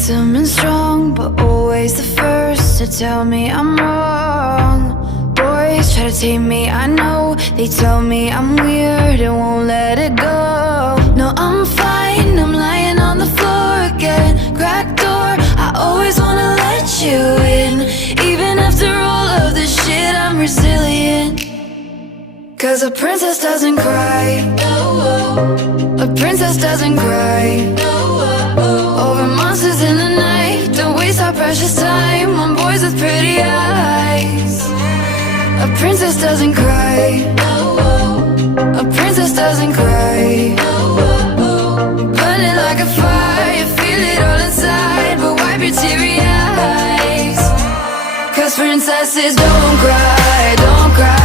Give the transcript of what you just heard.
handsome and strong, but always the first to tell me I'm wrong. Boys try to tame me, I know. They tell me I'm weird and won't let it go. No, I'm fine, I'm lying on the floor again. Cracked door, I always wanna let you in. Even after all of this shit, I'm resilient. Cause a princess doesn't cry. A princess doesn't cry over monsters in the night. Don't waste our precious time on boys with pretty eyes. A princess doesn't cry. A princess doesn't cry. Burning like a fire, you feel it all inside, but wipe your teary eyes. Cause princesses don't cry, don't cry.